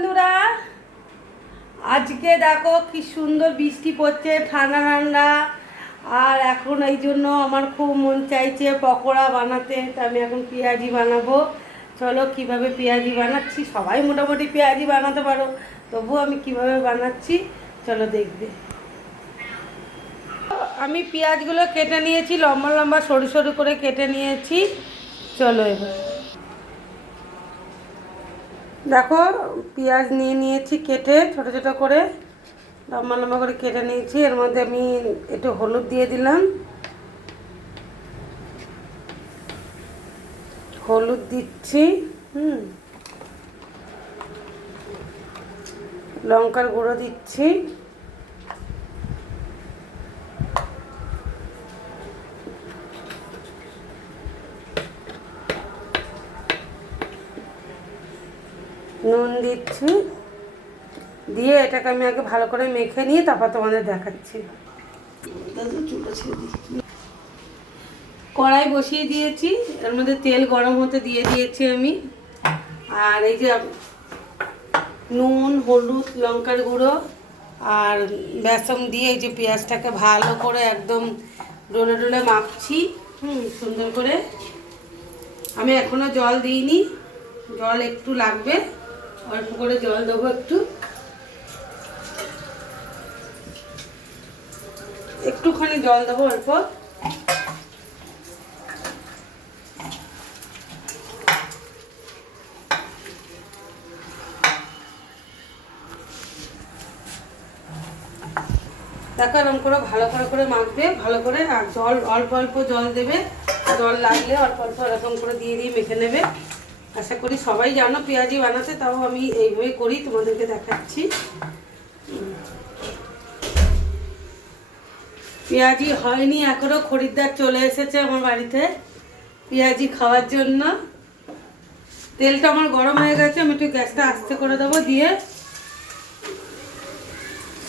বন্ধুরা, আজকে দেখো কি সুন্দর বৃষ্টি পড়ছে, ঠান্ডা ঠান্ডা। আর এখন এই জন্য আমার খুব মন চাইছে পকোড়া বানাতে। তা আমি এখন পেঁয়াজি বানাবো। চলো কিভাবে পেঁয়াজি বানাচ্ছি, সবাই মোটামুটি পেঁয়াজি বানাতে পারো, তবু আমি কিভাবে বানাচ্ছি চলো দেখবে। আমি পেঁয়াজগুলো কেটে নিয়েছি, লম্বা লম্বা সরু সরু করে কেটে নিয়েছি। চলো এবার দেখো, পেঁয়াজ নিয়ে নিয়েছি কেটে ছোট ছোট করে, লম্বা লম্বা করে কেটে নিয়েছি। এর মধ্যে আমি একটু হলুদ দিয়ে দিলাম, হলুদ দিচ্ছি, লঙ্কার গুঁড়ো দিচ্ছি, নুন দিচ্ছি, দিয়ে এটাকে আমি আগে ভালো করে মেখে নিয়ে তারপর তোমাদের দেখাচ্ছি। কড়াই বসিয়ে দিয়েছি, এর মধ্যে তেল গরম হতে দিয়ে দিয়েছি আমি। আর এই যে নুন, হলুদ, লঙ্কার গুঁড়ো আর বেসন দিয়ে এই যে পেঁয়াজটাকে ভালো করে একদম ডলে ডলে মাখছি, সুন্দর করে। আমি এখনও জল দিইনি, জল একটু লাগবে, অল্প করে জল দেবো, একটুখানি জল দেবো অল্প। দেখো এরকম করে ভালো করে মাখবে, ভালো করে। আর জল অল্প অল্প জল দেবে, জল লাগলে অল্প অল্প এরকম করে দিয়ে দিয়ে মেখে নেবে। আশা করি সবাই জানো পেঁয়াজি বানাতে, তাও আমি এইভাবে করি, তোমাদেরকে দেখাচ্ছি। পেঁয়াজি হয়নি এখনও, খরিদ্দার চলে এসেছে আমার বাড়িতে পেঁয়াজি খাওয়ার জন্য। তেলটা আমার গরম হয়ে গেছে, আমি একটু গ্যাসটা আস্তে করে দেবো, দিয়ে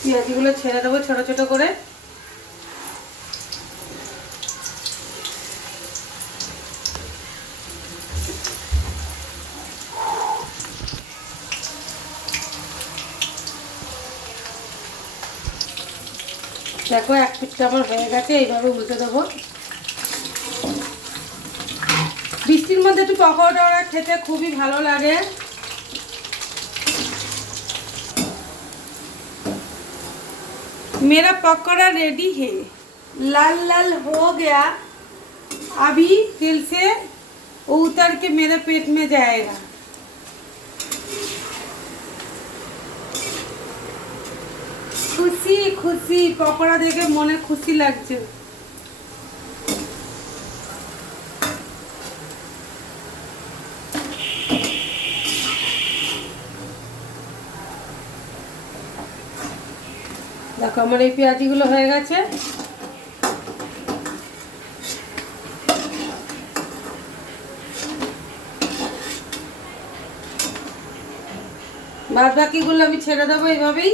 পেঁয়াজিগুলো ছেড়ে দেবো ছোট ছোট করে। দেখো এক পিঠটা আমার হয়ে গেছে, এইভাবে উল্টে দেবো। বৃষ্টির মধ্যে একটু পকোড়া খেতে খুবই ভালো লাগে। मेरा पकौड़ा रेडी है, लाल लाल हो गया, अभी तेल से वो उतर के मेरे पेट में जाएगा। खुशी खुशी पकौड़ा देखे मने खुशी लागছে। দেখো আমার এই পেঁয়াজিগুলো হয়ে গেছে। বাদ বাকিগুলো আমি ছেড়ে দেবো এইভাবেই।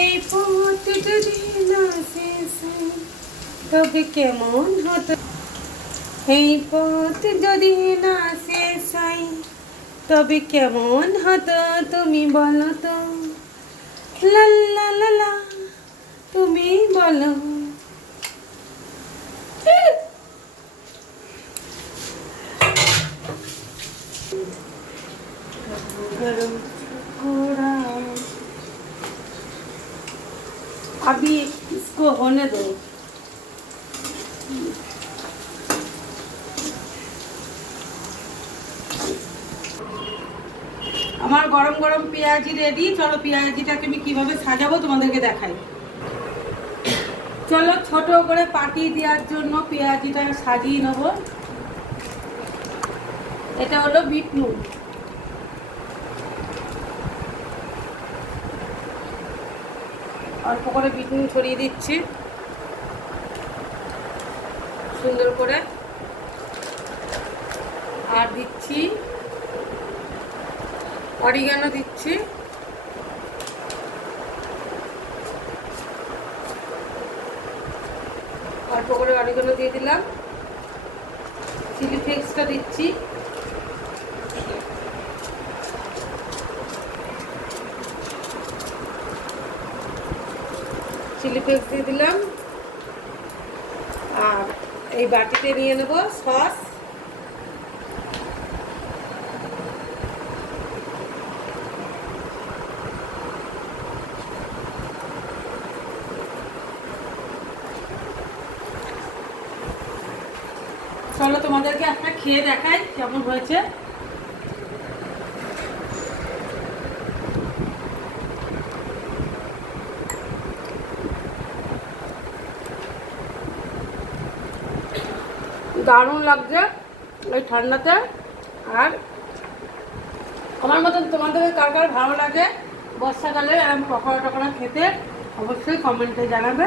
এই পথ যদি না শেষ হয় তবে কেমন হতো, এই পথ যদি না শেষ হয় তবে কেমন হতো, তুমি বলো তো, লা লা লা লা, তুমি বলো। अभी इसको होने दो। আমার গরম গরম পেঁয়াজি রেডি। চলো পেঁয়াজিটাকে আমি কিভাবে সাজাবো তোমাদেরকে দেখাই। চলো ছোট করে পাটি দেওয়ার জন্য পেঁয়াজিটা সাজিয়ে নেব। এটা হলো বিট নুন, অল্প করে বিট নুন ছড়িয়ে দিচ্ছি সুন্দর করে। আর দিচ্ছি অরিগানো, দিচ্ছি অল্প করে অরিগানো দিয়ে দিলাম, চিলি ফ্লেক্সটা দিচ্ছি, চিলি ফ্লেক্স দিয়ে দিলাম। আর এই বাটিতে নিয়ে নেব সস, চলো তোমাদেরকে একটা খেয়ে দেখাই কেমন হয়েছে। দারুণ লাগছে ওই ঠান্ডাতে। আর আমার মতন তোমাদের কার কার ভালো লাগে বর্ষাকালে এরকম পকোড়া টকোড়া খেতে, অবশ্যই কমেন্টে জানাবে।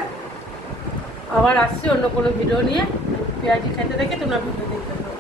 আবার আসছি অন্য কোনো ভিডিও নিয়ে। পেঁয়াজি খেতে দেখে তোমরা ভিডিও দেখতে পারো।